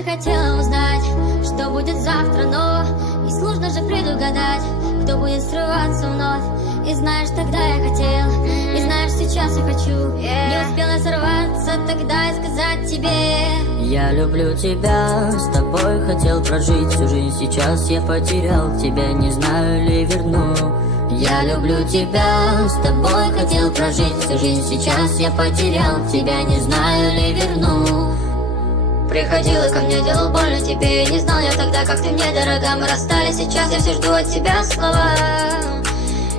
же хотела узнать, что будет завтра, но и сложно же предугадать, кто будет срываться вновь. И знаешь, тогда я хотел, и знаешь, сейчас я хочу. Не успела сорваться тогда и сказать тебе: я люблю тебя, с тобой хотел прожить всю жизнь. Сейчас я потерял тебя, не знаю ли верну. Я люблю тебя, с тобой хотел прожить всю жизнь. Сейчас я потерял тебя, не знаю ли верну. Приходила ко мне, делал больно тебе, не знал я тогда, как ты мне дорога. Мы расстались, сейчас я все жду от тебя слова.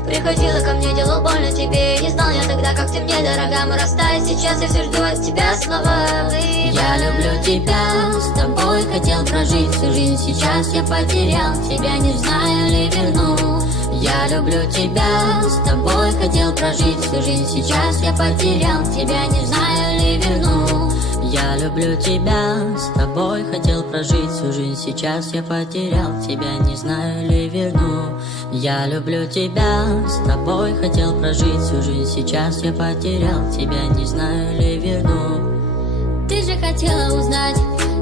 Приходила ко мне, делал больно тебе, не знал я тогда, как ты мне дорога. Мы расстались, сейчас я все жду от тебя слова. Я люблю тебя, с тобой хотел прожить всю жизнь. Сейчас я потерял тебя, не знаю ли верну. Я люблю тебя, с тобой хотел прожить всю жизнь. Сейчас я потерял тебя, не знаю ли верну. Я люблю тебя, с тобой хотел прожить всю жизнь. Сейчас я потерял тебя, не знаю ли верну. Я люблю тебя, с тобой хотел прожить всю жизнь. Сейчас я потерял тебя, не знаю ли верну. Ты же хотела узнать,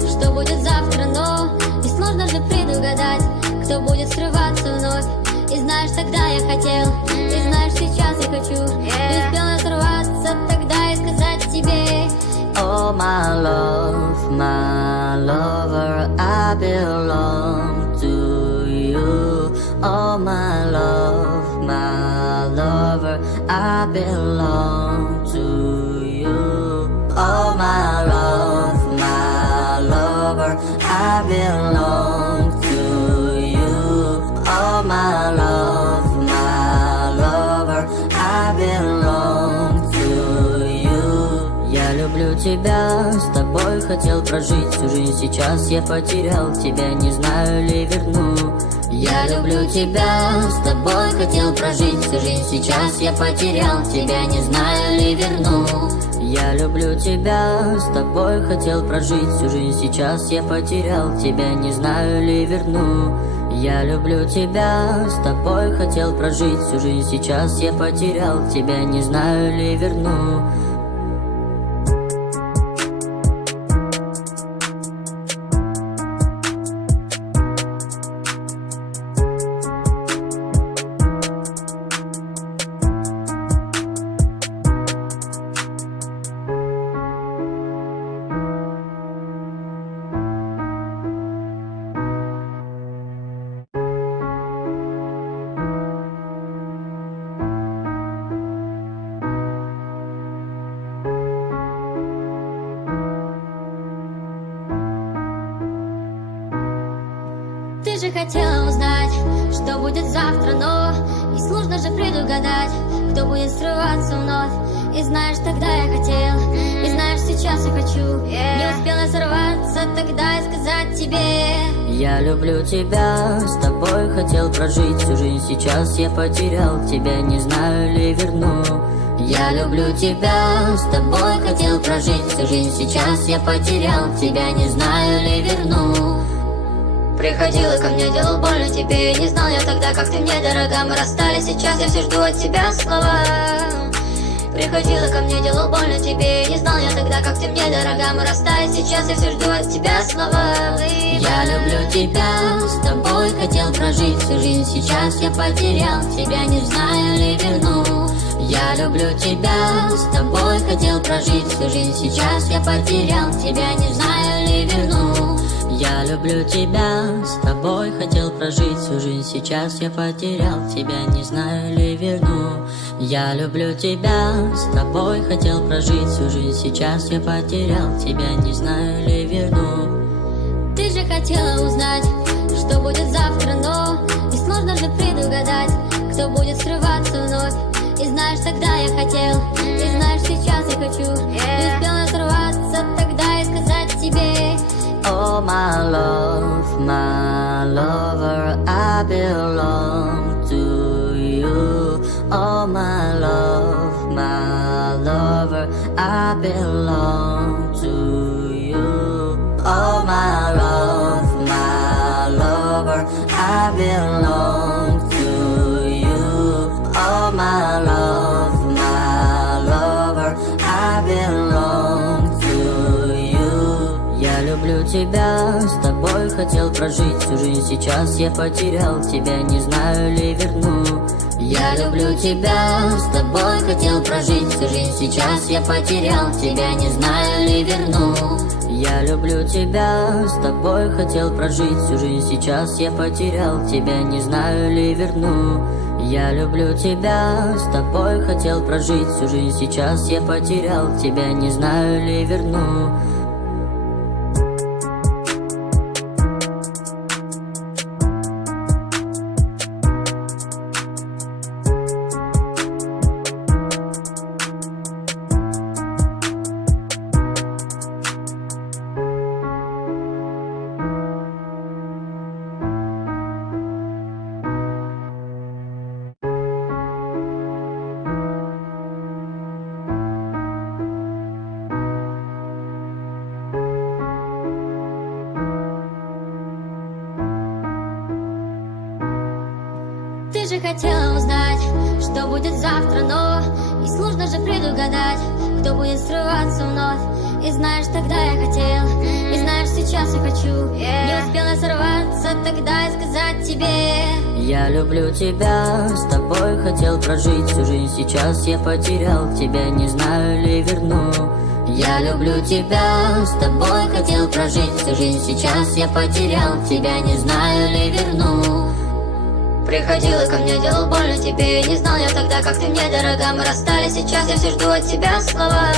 что будет завтра, но и сложно же предугадать, кто будет срываться вновь. И знаешь, тогда я хотел, и знаешь, сейчас я хочу. Не успела сорваться тогда и сказать тебе: oh my love, my lover, I belong to you. Oh my love, my lover, I belong to you. Oh my love, my lover, I belong to you. Oh my love, my lover, I belong to you. Я люблю тебя, с тобой хотел прожить всю жизнь. Сейчас я потерял тебя, не знаю ли верну. Я люблю тебя, с тобой хотел прожить всю жизнь. Сейчас я потерял тебя, не знаю ли верну. Я люблю тебя, с тобой хотел прожить всю жизнь. Сейчас я потерял тебя, не знаю ли верну. Я люблю тебя, с тобой хотел прожить всю жизнь. Сейчас я потерял тебя, не знаю ли верну. ты же хотела узнать, что будет завтра, но и сложно же предугадать, кто будет срываться вновь. И знаешь, тогда я хотел, и знаешь, сейчас я хочу. Не успела сорваться тогда и сказать тебе: я люблю тебя, с тобой хотел прожить всю жизнь. Сейчас я потерял тебя, не знаю ли верну. Я люблю тебя, с тобой хотел прожить всю жизнь. Сейчас я потерял тебя, не знаю ли верну. Приходила ко мне, делал больно тебе, не знал я тогда, как ты мне дорога. Мы расстались, сейчас я все жду от тебя слова. Приходила ко мне, делал больно тебе, не знал я тогда, как ты мне дорога. Мы расстались, сейчас я все жду от тебя слова. Я люблю тебя, с тобой хотел прожить всю жизнь. Сейчас я потерял тебя, не знаю ли верну. Я люблю тебя, с тобой хотел прожить всю жизнь. Сейчас я потерял тебя, не знаю ли верну. Я люблю тебя, с тобой хотел прожить всю жизнь. Сейчас я потерял тебя, не знаю ли верну. Я люблю тебя, с тобой хотел прожить всю жизнь. Сейчас я потерял тебя, не знаю ли верну. Ты же хотела узнать, что будет завтра, но и сложно же предугадать, кто будет скрываться вновь. И знаешь, тогда я хотел, и знаешь, сейчас я хочу. Не успела сорваться тогда и сказать тебе: oh my love, my lover, I belong to you. Oh my love, my lover, I belong to you. Oh my love, my lover, I belong to you. Oh my love, my lover, I belong to you. Я люблю тебя. тебя, с тобой хотел прожить всю жизнь. Сейчас я потерял тебя, не знаю ли верну. Я люблю тебя, с тобой хотел прожить всю жизнь. Сейчас я потерял тебя, не знаю ли верну. Я люблю тебя, с тобой хотел прожить всю жизнь. Сейчас я потерял тебя, не знаю ли верну. Я люблю тебя, с тобой хотел прожить всю жизнь. Сейчас я потерял тебя, не знаю ли верну. Ты же хотела узнать, что будет завтра, но и сложно же предугадать, кто будет срываться вновь. И знаешь, тогда я хотел, и знаешь, сейчас я хочу. Не успела сорваться тогда и сказать тебе: я люблю тебя, с тобой хотел прожить всю жизнь. Сейчас я потерял тебя, не знаю ли верну. Я люблю тебя, с тобой хотел прожить всю жизнь. Сейчас я потерял тебя, не знаю ли верну. Приходила ко мне, делал больно тебе. Не знал я тогда, как ты мне дорога. Мы расстались, сейчас я все жду от тебя слова.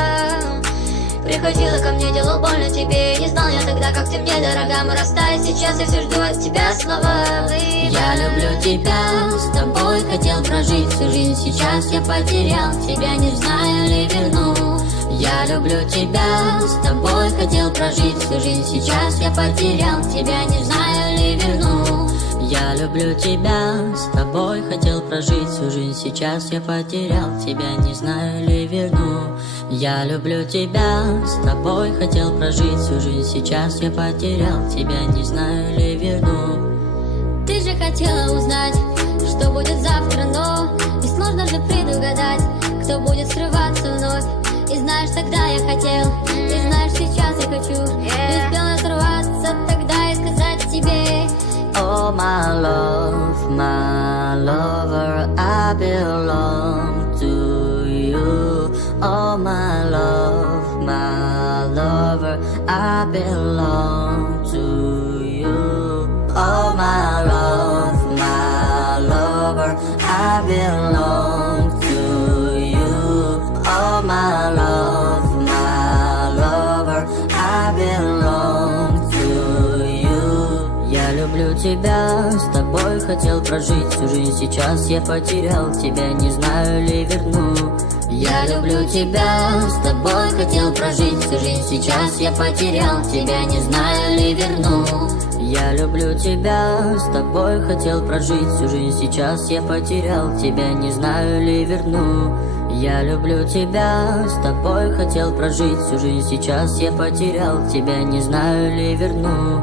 Приходила ко мне, делал больно тебе. Не знал я тогда, как ты мне дорога. Мы расстались, сейчас я все жду от тебя слова. Я люблю тебя, с тобой хотел прожить всю жизнь. Сейчас я потерял тебя, не знаю ли верну. Я люблю тебя, с тобой хотел прожить всю жизнь. Сейчас я потерял тебя, не знаю ли верну. Я люблю тебя, с тобой хотел прожить всю жизнь. Сейчас я потерял тебя, не знаю ли верну. Я люблю тебя, с тобой хотел прожить всю жизнь. Сейчас я потерял тебя, не знаю ли верну. Ты же хотела узнать, что будет завтра, но и сложно же предугадать, кто будет срываться вновь. И знаешь, тогда я хотел, и знаешь, сейчас я хочу. Не успела сорваться тогда и сказать тебе: oh my love, my lover, I belong to you. Oh my love, my lover, I belong to you. Oh my love, my lover, I belong to you. Oh my love, my lover, I belong to you. Я люблю тебя, с тобой хотел прожить всю жизнь. Сейчас я потерял тебя, не знаю ли верну. Я люблю тебя, с тобой хотел прожить всю жизнь. Сейчас я потерял тебя, не знаю ли верну. Я люблю тебя, с тобой хотел прожить всю жизнь. Сейчас я потерял тебя, не знаю ли верну. Я люблю тебя, с тобой хотел прожить всю жизнь. Сейчас я потерял тебя, не знаю ли верну.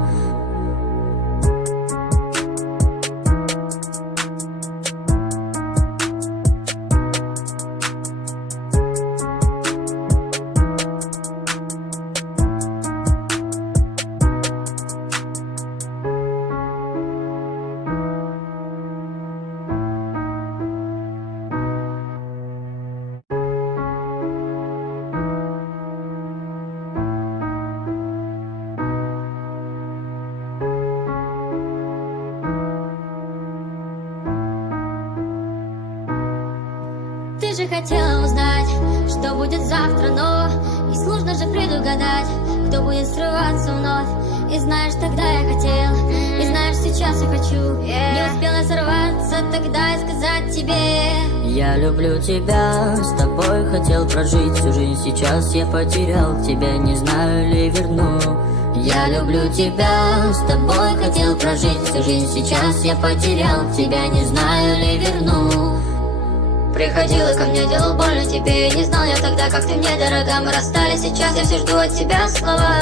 Ты же хотела узнать, что будет завтра, но и сложно же предугадать, кто будет срываться вновь. И знаешь, тогда я хотел, и знаешь, сейчас я хочу. Не успела сорваться тогда и сказать тебе: я люблю тебя, с тобой хотел прожить всю жизнь. Сейчас я потерял тебя, не знаю ли верну. Я люблю тебя, с тобой хотел прожить всю жизнь. Сейчас я потерял тебя, не знаю ли верну. Приходила ко мне, делал больно тебе. Не знал я тогда, как ты мне дорога. Мы расстались, сейчас я все жду от тебя слова.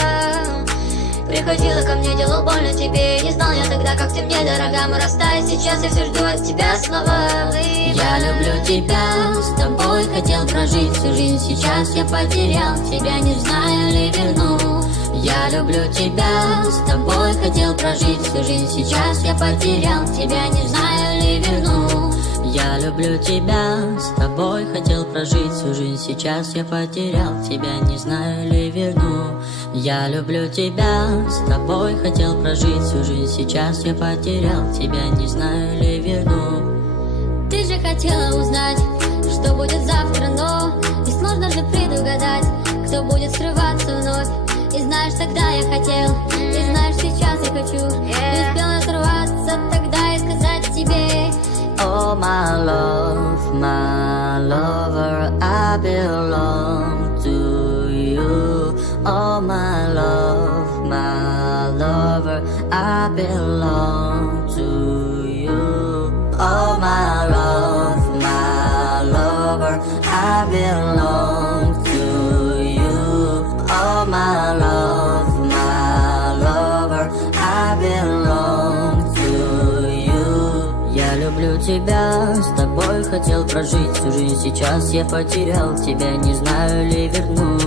Приходила ко мне, делал больно тебе. Не знал я тогда, как ты мне дорога. Мы расстались, сейчас я все жду от тебя слова. Я люблю тебя, с тобой хотел прожить всю жизнь. Сейчас я потерял тебя, не знаю ли верну. Я люблю тебя, с тобой хотел прожить всю жизнь. Сейчас я потерял тебя, не знаю ли верну. Я люблю тебя, с тобой хотел прожить всю жизнь. Сейчас я потерял тебя, не знаю ли верну. Я люблю тебя, с тобой хотел прожить всю жизнь. Сейчас я потерял тебя, не знаю ли верну. Ты же хотела узнать, что будет завтра, но и сложно же предугадать, кто будет скрываться вновь. И знаешь, тогда я хотел, и знаешь, сейчас я хочу. Не успела сорваться тогда и сказать тебе: Oh my love, my lover, I belong to you. Oh my love, my lover, I belong to you. Oh my love, my lover, I belong to you. Oh my love, my lover, I belong to you. Я люблю тебя, с тобой хотел прожить всю жизнь. Сейчас я потерял тебя, не знаю ли верну.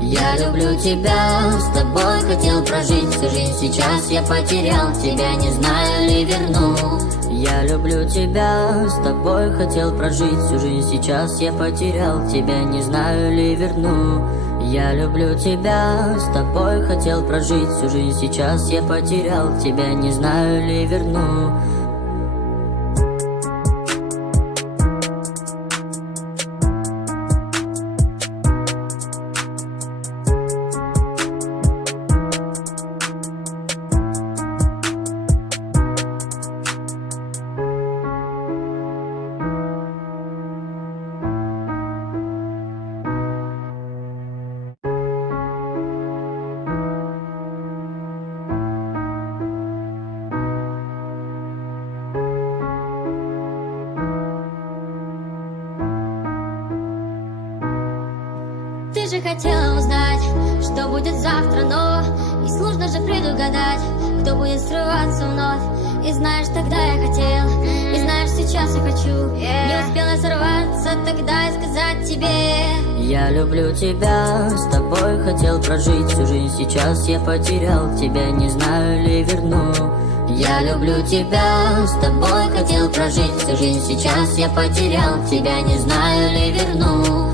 Я люблю тебя, с тобой хотел прожить всю жизнь. Сейчас я потерял тебя, не знаю ли верну. Я люблю тебя, с тобой хотел прожить всю жизнь. Сейчас я потерял тебя, не знаю ли верну. Я люблю тебя, с тобой хотел прожить всю жизнь. Сейчас я потерял тебя, не знаю ли верну. ты же хотела узнать, что будет завтра, но и сложно же предугадать, кто будет скрываться вновь. И знаешь, тогда я хотел, и знаешь, сейчас я хочу. Не успела сорваться тогда и сказать тебе: я люблю тебя, с тобой хотел прожить всю жизнь. Сейчас я потерял тебя, не знаю ли верну. Я люблю тебя, с тобой хотел прожить всю жизнь. Сейчас я потерял тебя, не знаю ли верну.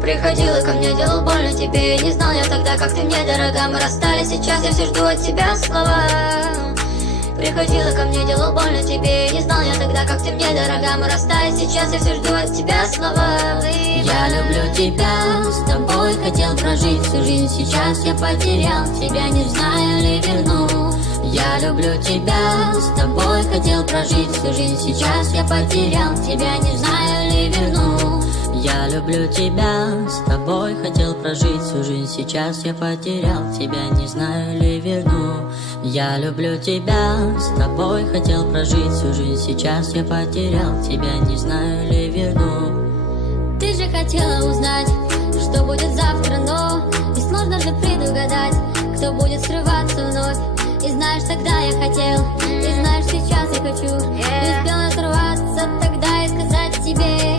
Приходила ко мне, делал больно тебе. Не знал я тогда, как ты мне дорога. Мы расстались, сейчас я все жду от тебя слова. Приходила ко мне, делал больно тебе. Не знал я тогда, как ты мне дорога. Мы расстались, сейчас я все жду от тебя слова. Я люблю тебя, с тобой хотел прожить всю жизнь. Сейчас я потерял тебя, не знаю ли верну. Я люблю тебя, с тобой хотел прожить всю жизнь. Сейчас я потерял тебя, не знаю ли верну. Я люблю тебя, с тобой хотел прожить всю жизнь. Сейчас я потерял тебя, не знаю ли верну. Я люблю тебя, с тобой хотел прожить всю жизнь. Сейчас я потерял тебя, не знаю ли верну. Ты же хотела узнать, что будет завтра, но и сложно же предугадать, кто будет скрываться вновь. И знаешь, тогда я хотел, и знаешь, сейчас я хочу. Не успела сорваться тогда и сказать тебе: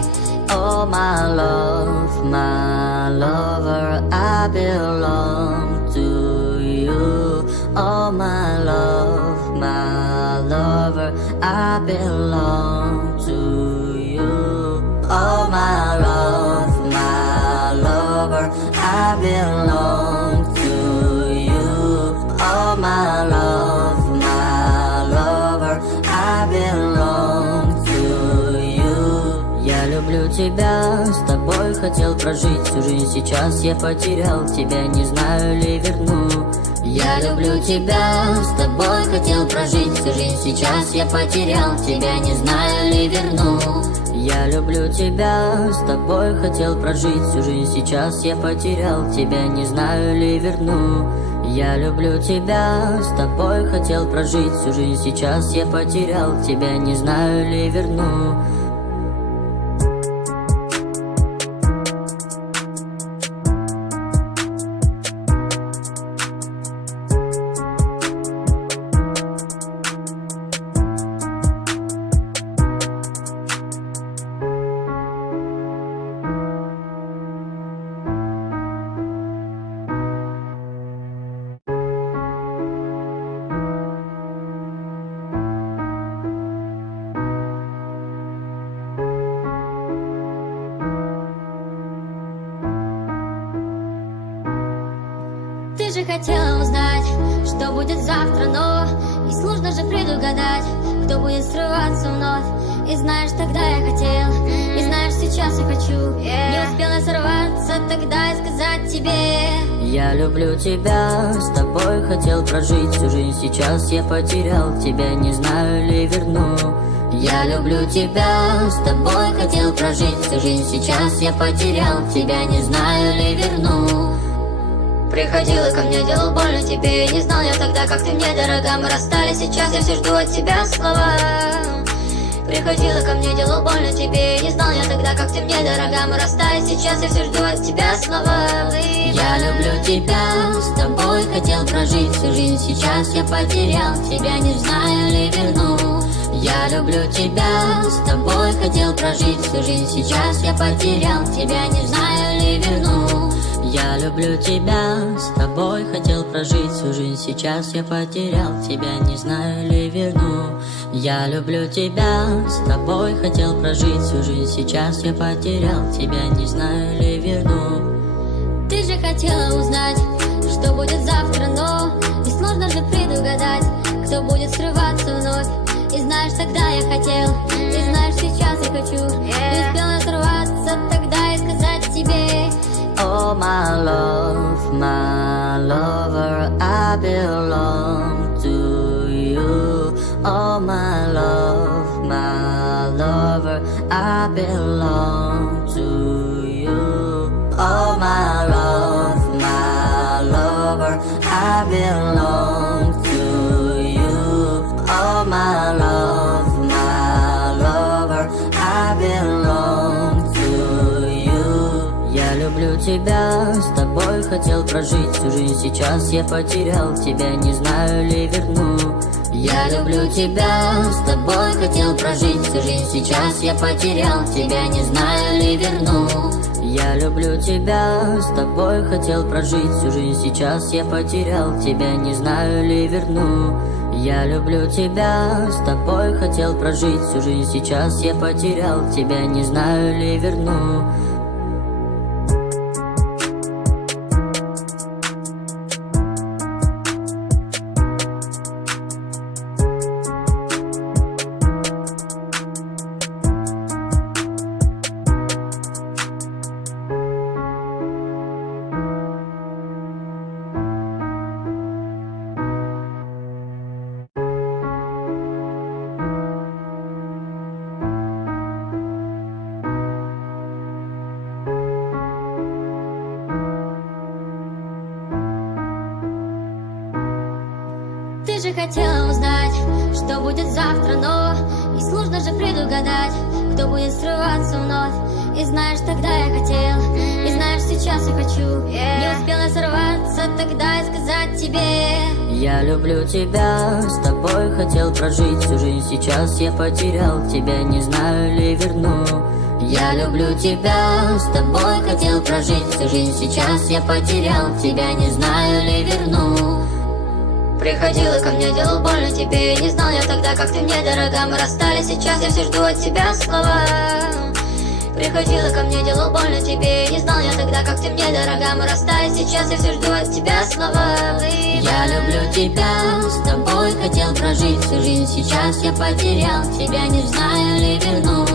Oh my love, my lover, I belong to you. Oh my love, my lover, I belong to you. Oh my love, my lover, I belong to you. Oh my love, my lover, I belong to you. Я люблю тебя, с тобой хотел прожить всю жизнь. Сейчас я потерял тебя, не знаю ли верну. Я люблю тебя, с тобой хотел прожить всю жизнь. Сейчас я потерял тебя, не знаю ли верну. Я люблю тебя, с тобой хотел прожить всю жизнь. Сейчас я потерял тебя, не знаю ли верну. Я люблю тебя, с тобой хотел прожить всю жизнь. Сейчас я потерял тебя, не знаю ли верну. хотела узнать, что будет завтра, но несложно же предугадать, кто будет срываться вновь. И знаешь, тогда я хотел, и знаешь, сейчас я хочу. Не успела сорваться тогда и сказать тебе: я люблю тебя, с тобой хотел прожить всю жизнь. Сейчас я потерял тебя, не знаю ли верну. Я люблю тебя, с тобой хотел прожить всю жизнь. Сейчас я потерял тебя, не знаю ли верну. Приходила ко мне, делал больно тебе. Не знал я тогда, как ты мне дорога. Мы расстались, сейчас я все жду от тебя слова. Приходила ко мне, делал больно тебе. Не знал я тогда, как ты мне дорога. Мы расстались, сейчас я все жду от тебя слова. Я люблю тебя, с тобой хотел прожить всю жизнь. Сейчас я потерял тебя, не знаю ли верну. Я люблю тебя, с тобой хотел прожить всю жизнь. Сейчас я потерял тебя, не знаю ли верну. Я люблю тебя, с тобой хотел прожить всю жизнь. Сейчас я потерял тебя, не знаю ли верну. Я люблю тебя, с тобой хотел прожить всю жизнь. Сейчас я потерял тебя, не знаю ли верну. Ты же хотела узнать, что будет завтра, но несложно же предугадать, кто будет срываться вновь. И знаешь, тогда я хотел, и знаешь, сейчас я хочу. Не успела сорваться тогда и сказать тебе: oh my lover, I belong to you. Oh my lover, I belong to you. Oh my lover, I belong to you. Oh my lover, I belong to you. Я люблю тебя, с тобой хотел прожить всю жизнь. Сейчас я потерял тебя, не знаю ли верну. Я люблю тебя, с тобой хотел прожить всю жизнь. Сейчас я потерял тебя, не знаю ли верну. Я люблю тебя, с тобой хотел прожить всю жизнь. Сейчас я потерял тебя, не знаю ли верну. Я люблю тебя, с тобой хотел прожить всю жизнь. Сейчас я потерял тебя, не знаю ли верну. Ты же хотела узнать, что будет завтра, но несложно же предугадать, кто будет срываться вновь. И знаешь, тогда я хотел, и знаешь, сейчас я хочу. Не успела сорваться тогда и сказать тебе: я люблю тебя, с тобой хотел прожить всю жизнь. Сейчас я потерял тебя, не знаю ли верну. Я люблю тебя, с тобой хотел прожить всю жизнь. Сейчас я потерял тебя, не знаю ли верну. Приходила ко мне, делал больно тебе. Не знал я тогда, как ты мне дорога. Мы расстались, сейчас я все жду от тебя слова. Приходила ко мне, делал больно тебе. Не знал я тогда, как ты мне дорога. Мы расстались, сейчас я все жду от тебя слова. Я люблю тебя, с тобой хотел прожить всю жизнь. Сейчас я потерял тебя, не знаю ли верну.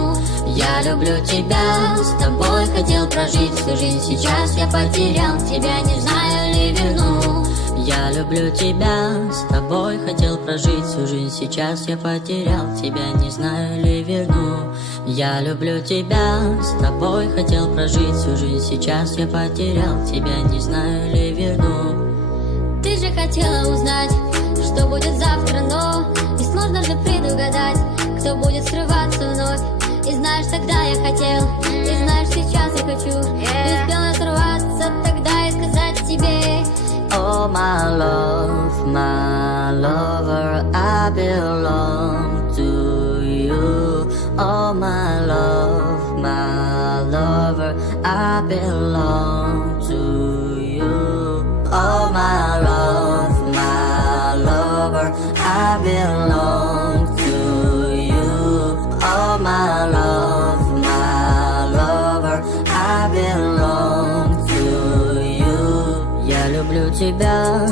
Я люблю тебя, с тобой хотел прожить всю жизнь. Сейчас я потерял тебя, не знаю ли верну. Я люблю тебя, с тобой хотел прожить всю жизнь. Сейчас я потерял тебя, не знаю ли верну. Я люблю тебя, с тобой хотел прожить всю жизнь. Сейчас я потерял тебя, не знаю ли верну. Ты же хотела узнать, что будет завтра, но несложно же предугадать, кто будет срываться вновь. И знаешь, тогда я хотел, и знаешь, сейчас я хочу. Не успела сорваться тогда и сказать тебе: oh my lover, I belong to you. Oh my lover, I belong to you. Oh my lover, I belong to you. Oh my lover, I belong to you. Я люблю тебя,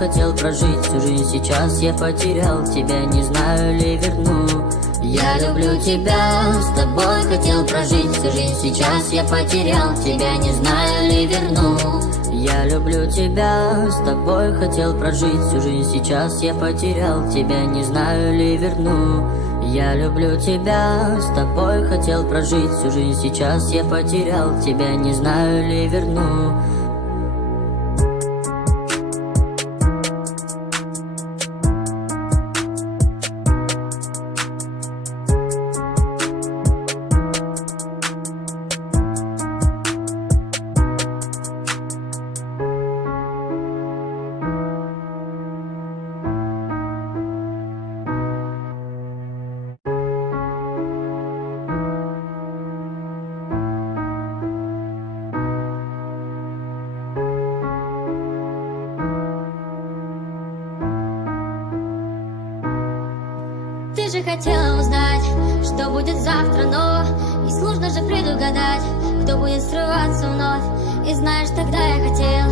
хотел прожить всю жизнь, сейчас я потерял тебя, не знаю ли верну. Я люблю тебя, с тобой хотел прожить всю жизнь, сейчас я потерял тебя, не знаю ли верну. Я люблю тебя, с тобой хотел прожить всю жизнь, сейчас я потерял тебя, не знаю ли верну. Я люблю тебя, с тобой хотел прожить всю жизнь, сейчас я потерял тебя, не знаю ли верну. Ты же хотела узнать, что будет завтра, но и сложно же предугадать, кто будет срываться вновь. И знаешь, тогда я хотел,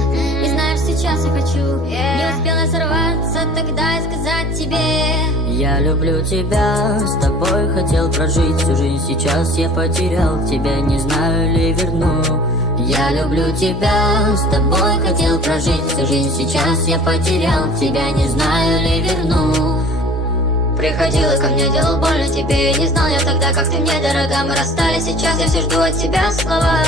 и знаешь, сейчас я хочу. Не успела сорваться тогда и сказать тебе: я люблю тебя, с тобой хотел прожить всю жизнь, сейчас я потерял тебя, не знаю ли верну. Я люблю тебя, с тобой хотел прожить всю жизнь, сейчас я потерял тебя, не знаю ли верну. Приходила ко мне, делал больно тебе, не знал я тогда, как ты мне дорога. Мы расстались, сейчас я все жду от тебя слова.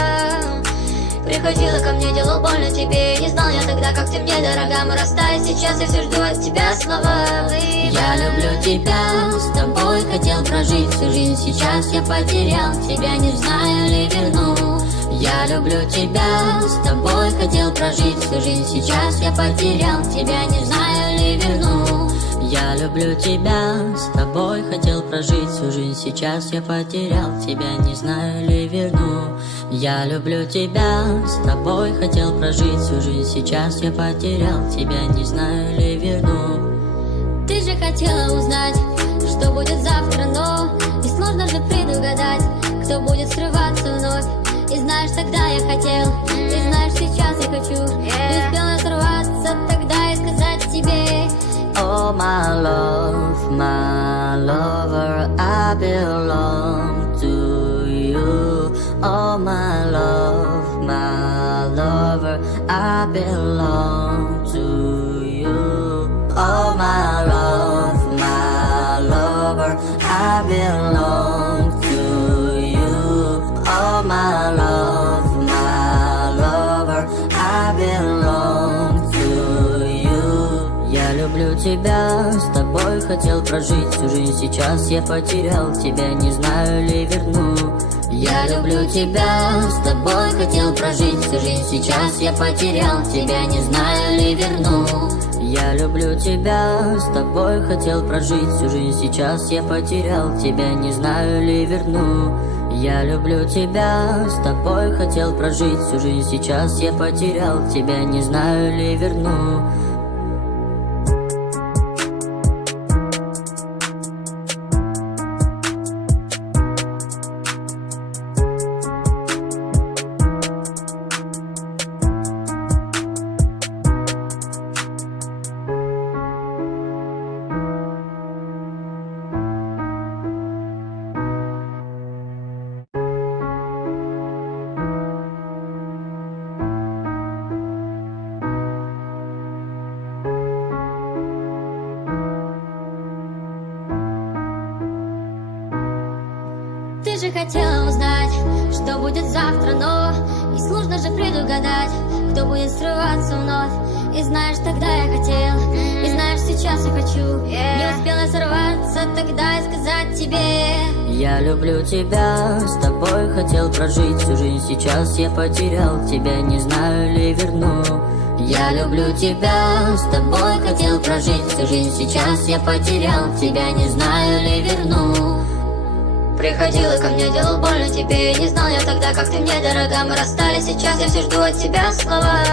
Приходила ко мне, делал больно тебе, не знал я тогда, как ты мне дорога. Мы расстались, сейчас я все жду от тебя слова. Я люблю тебя, с тобой хотел прожить всю жизнь, сейчас я потерял тебя, не знаю ли верну. Я люблю тебя, с тобой хотел прожить всю жизнь, сейчас я потерял тебя, не знаю ли верну. Я люблю тебя, с тобой хотел прожить всю жизнь, сейчас я потерял тебя, не знаю ли верну. Я люблю тебя, с тобой хотел прожить всю жизнь, сейчас я потерял тебя, не знаю ли верну. Ты же хотела узнать, что будет завтра, но и сложно же предугадать, кто будет срываться вновь. И знаешь, тогда я хотел, и знаешь, сейчас я хочу. Не успела сорваться тогда и сказать тебе: oh my lover, I belong to you. Oh my lover, I belong to you. Oh my lover, I belong to you. Oh my lover, I belong to you. Я люблю тебя, с тобой хотел прожить всю жизнь, сейчас я потерял тебя, не знаю ли верну. Я люблю тебя, с тобой хотел прожить всю жизнь, сейчас я потерял тебя, не знаю ли верну. Я люблю тебя, с тобой хотел прожить всю жизнь, сейчас я потерял тебя, не знаю ли верну. Я люблю тебя, с тобой хотел прожить всю жизнь, сейчас я потерял тебя, не знаю ли верну. ты же хотела узнать, что будет завтра, но и сложно же предугадать, кто будет срываться вновь. И знаешь, тогда я хотел, и знаешь, сейчас я хочу. Не успела сорваться тогда и сказать тебе: я люблю тебя, с тобой хотел прожить всю жизнь, сейчас я потерял тебя, не знаю ли верну. Я люблю тебя, с тобой хотел прожить всю жизнь, сейчас я потерял тебя, не знаю ли верну. Приходила ко мне, делал больно тебе, не знал я тогда, как ты мне дорога. Мы расстались, сейчас я все жду от тебя слова.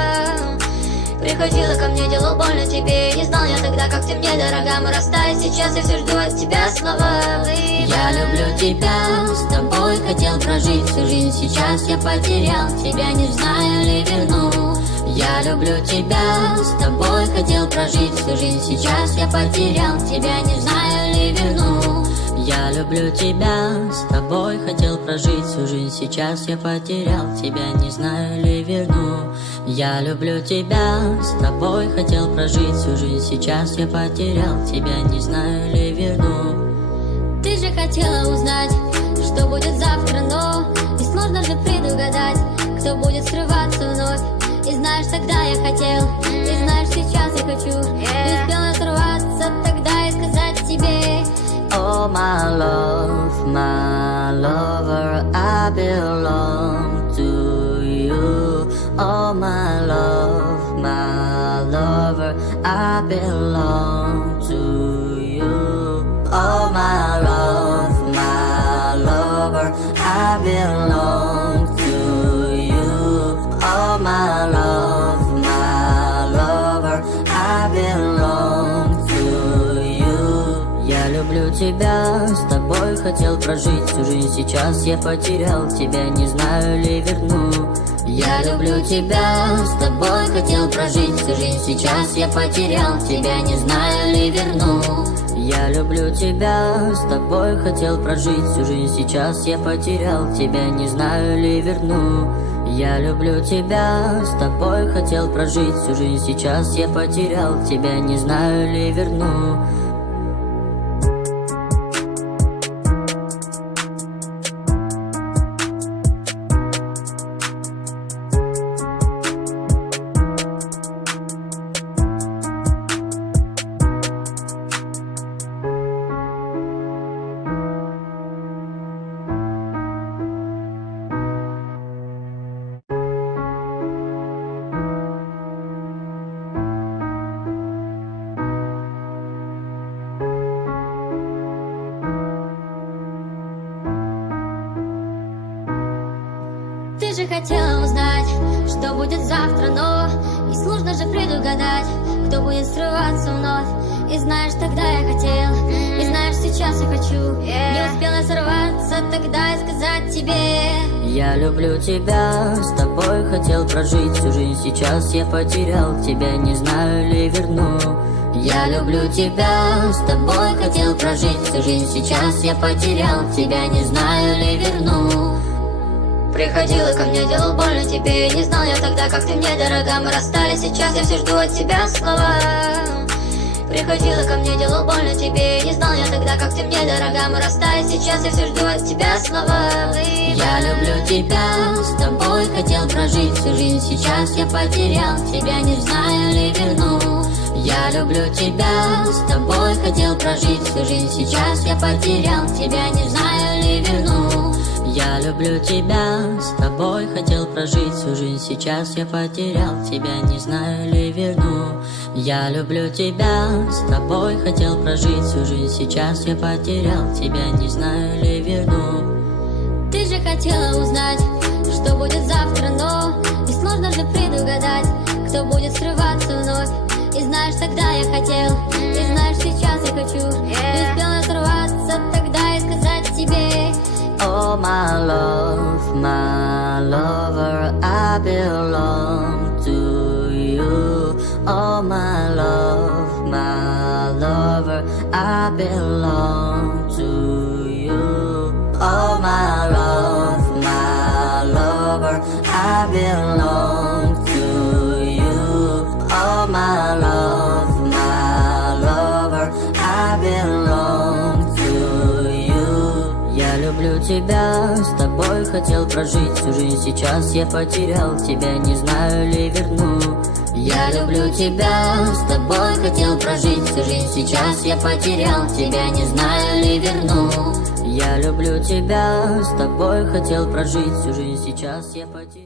Приходила ко мне, делал больно тебе, не знал я тогда, как ты мне дорога. Мы расстались, сейчас я все жду от тебя слова. Я люблю тебя, с тобой хотел прожить всю жизнь, сейчас я потерял тебя, не знаю ли верну. Я люблю тебя, с тобой хотел прожить всю жизнь. Сейчас я потерял тебя, не знаю ли верну. Я люблю тебя, с тобой хотел прожить всю жизнь. Сейчас я потерял тебя, не знаю ли верну. Я люблю тебя, с тобой хотел прожить всю жизнь. Сейчас я потерял тебя, не знаю ли верну. Ты же хотела узнать, что будет завтра, но и сложно же предугадать, кто будет скрываться вновь. И знаешь, тогда я хотел, и знаешь, сейчас я хочу. Не успела сорваться тогда и сказать тебе: Oh my love, my lover, I belong to you. Oh my love, my lover, I belong to you. Oh my love, my lover, I belong to you. Oh my love, my lover, I belong to you. Я люблю тебя, с тобой хотел прожить всю жизнь. Сейчас я потерял тебя, не знаю ли верну. Я люблю тебя, с тобой хотел прожить всю жизнь. Сейчас я потерял тебя, не знаю ли верну. Я люблю тебя, с тобой хотел прожить всю жизнь. Сейчас я потерял тебя, не знаю ли верну. Я люблю тебя, с тобой хотел прожить всю жизнь. Сейчас я потерял тебя, не знаю ли верну. ты же хотела узнать, что будет завтра, но и сложно же предугадать, кто будет срываться вновь. И знаешь, тогда я хотел, и знаешь, сейчас я хочу. Не успела сорваться тогда и сказать тебе: я люблю тебя, с тобой хотел прожить всю жизнь. Сейчас я потерял тебя, не знаю ли верну. Я люблю тебя, с тобой хотел прожить всю жизнь. Сейчас я потерял тебя, не знаю ли верну. Приходила ко мне, делал больно тебе, не знал я тогда, как ты мне дорога. Мы расстались, сейчас я все жду от тебя слова. Приходила ко мне, делал больно тебе, не знал я тогда, как ты мне дорога. Мы расстались, сейчас я все жду от тебя слова. Я люблю тебя, с тобой хотел прожить всю жизнь. Сейчас я потерял тебя, не знаю ли верну. Я люблю тебя, с тобой хотел прожить всю жизнь. Сейчас я потерял тебя, не знаю ли верну. Я люблю тебя, с тобой хотел прожить всю жизнь. Сейчас я потерял тебя, не знаю ли верну. Я люблю тебя, с тобой хотел прожить всю жизнь. Сейчас я потерял тебя, не знаю ли верну. Ты же хотела узнать, что будет завтра, но и сложно же предугадать, кто будет скрываться вновь. И знаешь, тогда я хотел, и знаешь, сейчас я хочу. Не успела сорваться тогда и сказать тебе: Oh my love, my lover, I belong to you. Oh my love, my lover, I belong to you. Oh my love, my lover, I belong to you. Oh my love, my lover, I belong to you. Я люблю тебя, с тобой хотел прожить всю жизнь. Сейчас я потерял тебя, не знаю ли верну. Я люблю тебя, с тобой хотел прожить всю жизнь. Сейчас я потерял тебя, не знаю ли верну. Я люблю тебя, с тобой хотел прожить всю жизнь. Сейчас я потерял.